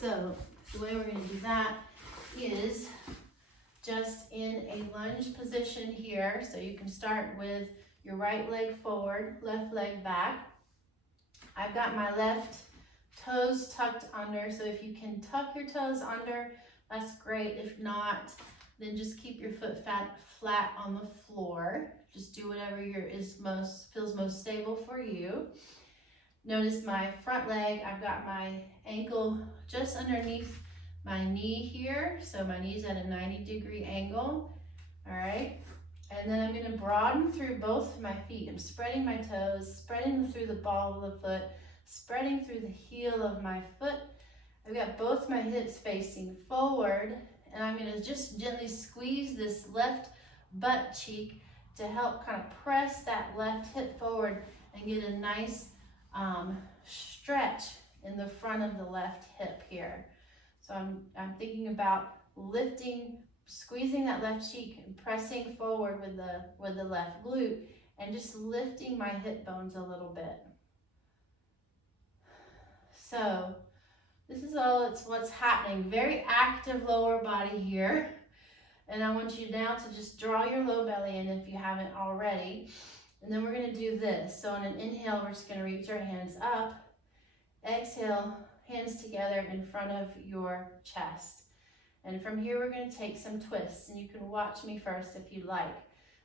So the way we're going to do that is just in a lunge position here. So you can start with your right leg forward, left leg back. I've got my left toes tucked under, so if you can tuck your toes under, that's great. If not, then just keep your foot flat on the floor. Just do whatever feels most stable for you. Notice my front leg, I've got my ankle just underneath my knee here, so my knee's at a 90-degree angle. All right, and then I'm going to broaden through both of my feet. I'm spreading my toes, spreading through the ball of the foot, spreading through the heel of my foot. I've got both my hips facing forward, and I'm going to just gently squeeze this left butt cheek to help kind of press that left hip forward and get a nice stretch in the front of the left hip here. So I'm thinking about lifting, squeezing that left cheek and pressing forward with the left glute and just lifting my hip bones a little bit. So this is what's happening. Very active lower body here. And I want you now to just draw your low belly in if you haven't already. And then we're going to do this. So on an inhale, we're just going to reach our hands up. Exhale, hands together in front of your chest. And from here, we're going to take some twists. And you can watch me first if you like.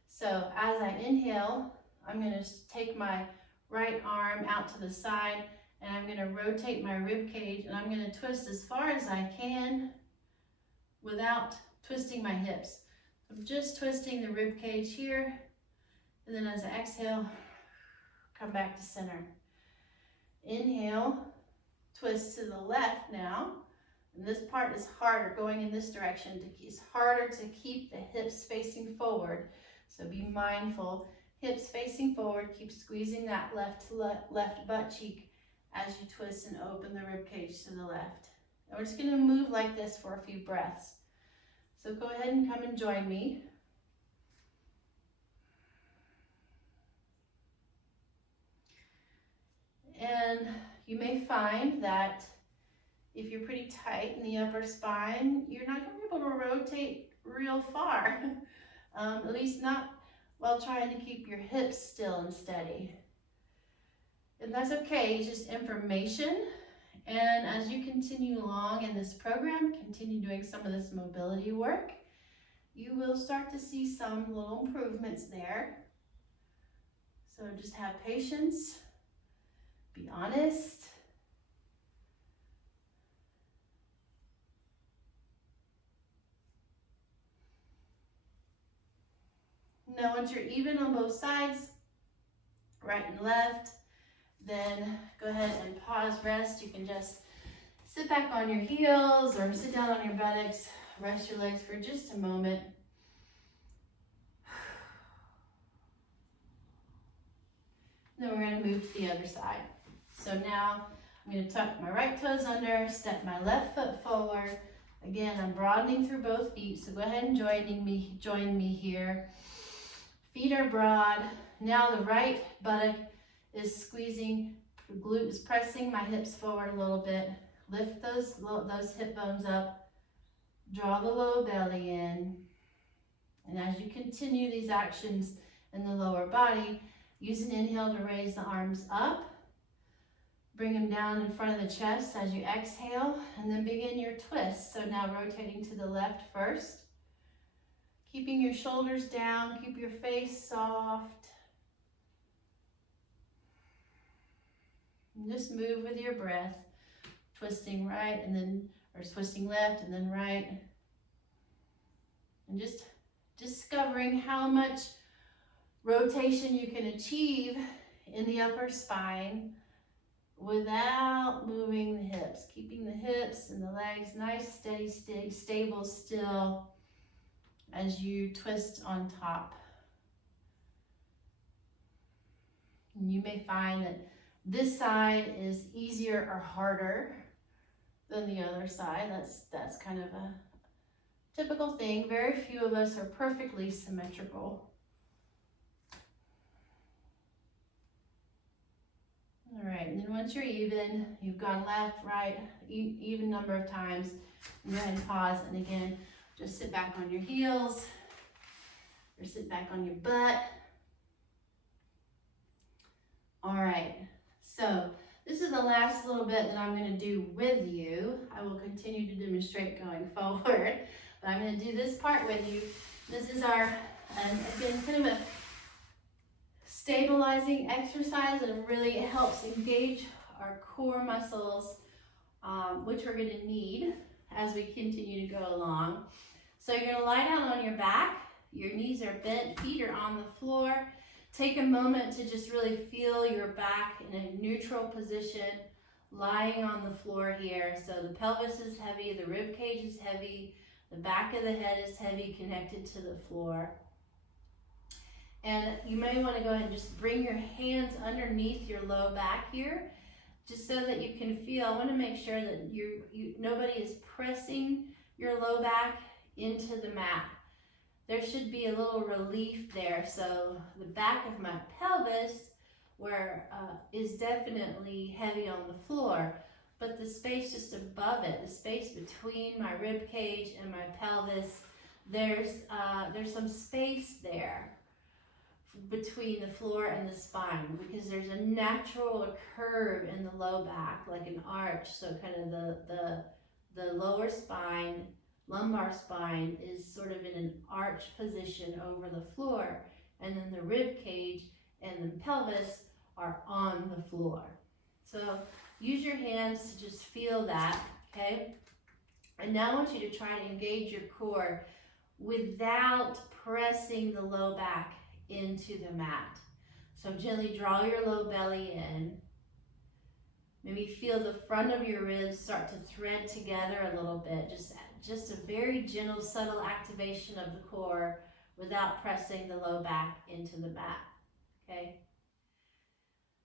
So as I inhale, I'm going to take my right arm out to the side. And I'm going to rotate my rib cage. And I'm going to twist as far as I can without twisting my hips. I'm just twisting the rib cage here. And then as I exhale, come back to center. Inhale, twist to the left now. And this part is harder, going in this direction. It's harder to keep the hips facing forward. So be mindful. Hips facing forward, keep squeezing that left butt cheek as you twist and open the rib cage to the left. And we're just going to move like this for a few breaths. So go ahead and come and join me. And you may find that if you're pretty tight in the upper spine, you're not going to be able to rotate real far, at least not while trying to keep your hips still and steady. And that's okay, it's just information. And as you continue along in this program, continue doing some of this mobility work, you will start to see some little improvements there. So just have patience, be honest. Now once you're even on both sides, right and left, then go ahead and pause, rest. You can just sit back on your heels or sit down on your buttocks, rest your legs for just a moment. Then we're going to move to the other side. So now I'm going to tuck my right toes under, step my left foot forward. Again, I'm broadening through both feet, so go ahead and join me here. Feet are broad. Now the right buttock is squeezing, the glute is pressing my hips forward a little bit. Lift those hip bones up. Draw the low belly in. And as you continue these actions in the lower body, use an inhale to raise the arms up. Bring them down in front of the chest as you exhale, and then begin your twist. So now rotating to the left first. Keeping your shoulders down, keep your face soft. And just move with your breath, twisting right and then, or twisting left and then right. And just discovering how much rotation you can achieve in the upper spine without moving the hips, keeping the hips and the legs nice, steady, stable, still as you twist on top. And you may find that this side is easier or harder than the other side. That's kind of a typical thing. Very few of us are perfectly symmetrical. All right, and then once you're even, you've gone left, right, even number of times, go ahead and pause, and again, just sit back on your heels, or sit back on your butt. All right, so this is the last little bit that I'm going to do with you. I will continue to demonstrate going forward, but I'm going to do this part with you. This is our, again, kind of a stabilizing exercise, and it really helps engage our core muscles, which we're going to need as we continue to go along. So you're going to lie down on your back, your knees are bent, feet are on the floor. Take a moment to just really feel your back in a neutral position, lying on the floor here. So the pelvis is heavy, the rib cage is heavy, the back of the head is heavy, connected to the floor. And you may want to go ahead and just bring your hands underneath your low back here, just so that you can feel. I want to make sure that nobody is pressing your low back into the mat. There should be a little relief there. So the back of my pelvis is definitely heavy on the floor, but the space just above it, the space between my rib cage and my pelvis, there's some space there between the floor and the spine, because there's a natural curve in the low back, like an arch. So kind of the lower spine, lumbar spine, is sort of in an arch position over the floor, and then the rib cage and the pelvis are on the floor. So use your hands to just feel that, okay? And now I want you to try to engage your core without pressing the low back into the mat. So gently draw your low belly in. Maybe feel the front of your ribs start to thread together a little bit. Just a very gentle, subtle activation of the core without pressing the low back into the mat, okay?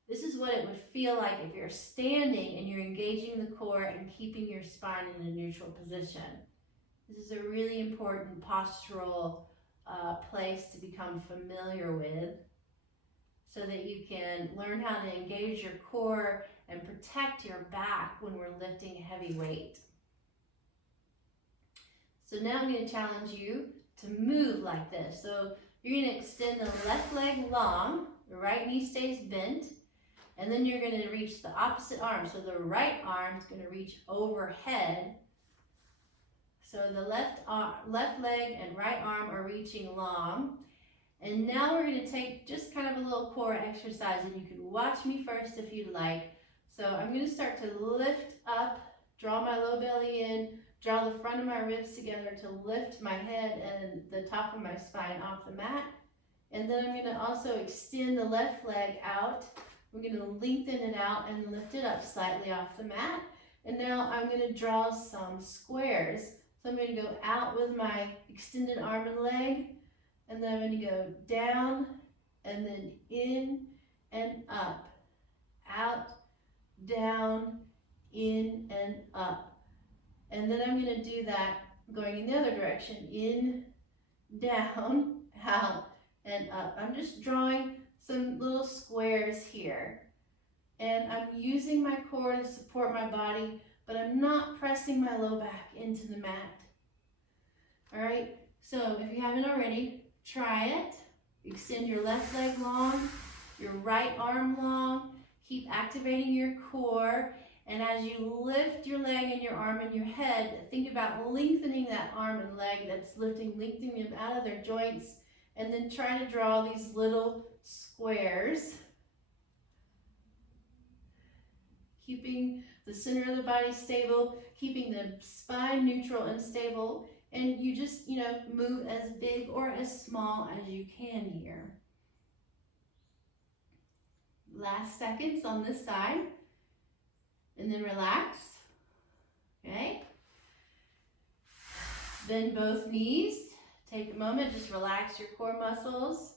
This is what it would feel like if you're standing and you're engaging the core and keeping your spine in a neutral position. This is a really important postural place to become familiar with, so that you can learn how to engage your core and protect your back when we're lifting heavy weight. So now I'm going to challenge you to move like this. So you're going to extend the left leg long, the right knee stays bent, and then you're going to reach the opposite arm. So the right arm is going to reach overhead. So the left leg and right arm are reaching long. And now we're going to take just kind of a little core exercise, and you can watch me first if you'd like. So I'm going to start to lift up, draw my low belly in, draw the front of my ribs together to lift my head and the top of my spine off the mat. And then I'm going to also extend the left leg out. We're going to lengthen it out and lift it up slightly off the mat. And now I'm going to draw some squares. So I'm going to go out with my extended arm and leg, and then I'm going to go down and then in and up, out, down, in and up. And then I'm going to do that going in the other direction, in, down, out, and up. I'm just drawing some little squares here. And I'm using my core to support my body, but I'm not pressing my low back into the mat. All right, so if you haven't already, try it. Extend your left leg long, your right arm long. Keep activating your core. And as you lift your leg and your arm and your head, think about lengthening that arm and leg that's lifting, lengthening them out of their joints. And then try to draw these little squares, keeping the center of the body stable, keeping the spine neutral and stable. And you just, move as big or as small as you can here. Last seconds on this side. And then relax. Okay? Bend both knees. Take a moment, just relax your core muscles.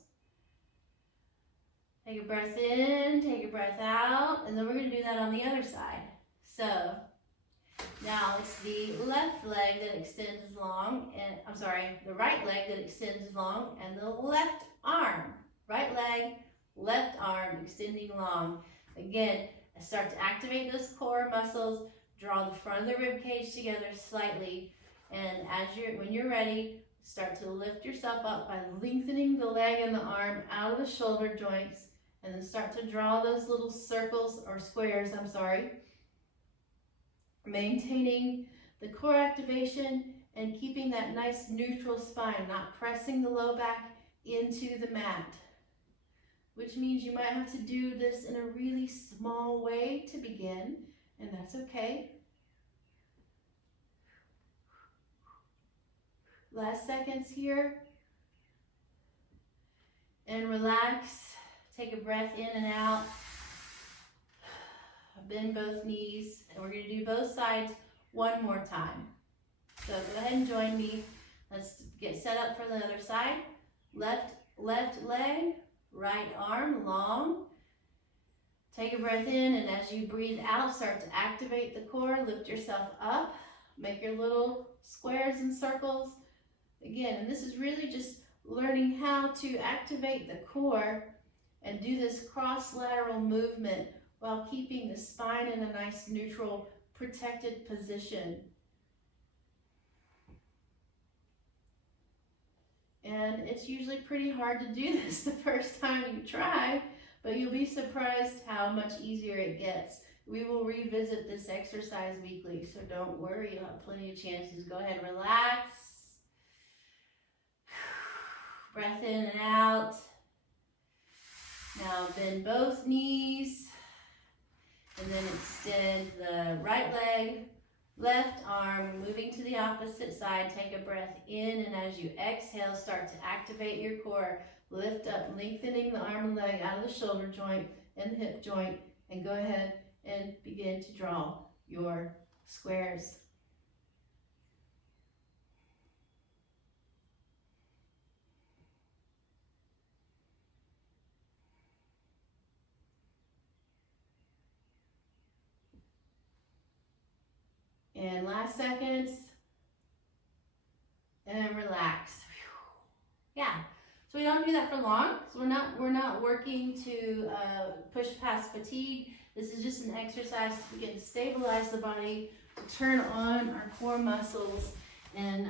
Take a breath in, take a breath out, and then we're going to do that on the other side. So now it's the left leg that extends long, and the right leg that extends long, and the left arm. Right leg, left arm extending long. Again, Start to activate those core muscles. Draw the front of the rib cage together slightly, and when you're ready, start to lift yourself up by lengthening the leg and the arm out of the shoulder joints, and then start to draw those little circles or squares, maintaining the core activation and keeping that nice neutral spine, not pressing the low back into the mat, which means you might have to do this in a really small way to begin, and that's okay. Last seconds here. And relax. Take a breath in and out. Bend both knees. And we're going to do both sides one more time. So go ahead and join me. Let's get set up for the other side. Left leg, right arm long. Take a breath in, and as you breathe out, start to activate the core. Lift yourself up. Make your little squares and circles. Again, and this is really just learning how to activate the core and do this cross-lateral movement while keeping the spine in a nice neutral, protected position. And it's usually pretty hard to do this the first time you try, but you'll be surprised how much easier it gets. We will revisit this exercise weekly, so don't worry, you'll have plenty of chances. Go ahead, relax. Breath in and out. Now bend both knees, and then extend the right leg, left arm, moving to the opposite side. Take a breath in, and as you exhale, start to activate your core. Lift up, lengthening the arm and leg out of the shoulder joint and hip joint, and go ahead and begin to draw your squares. And last seconds, and relax. Yeah, so we don't do that for long. So we're not working to push past fatigue. This is just an exercise to begin to stabilize the body, to turn on our core muscles, and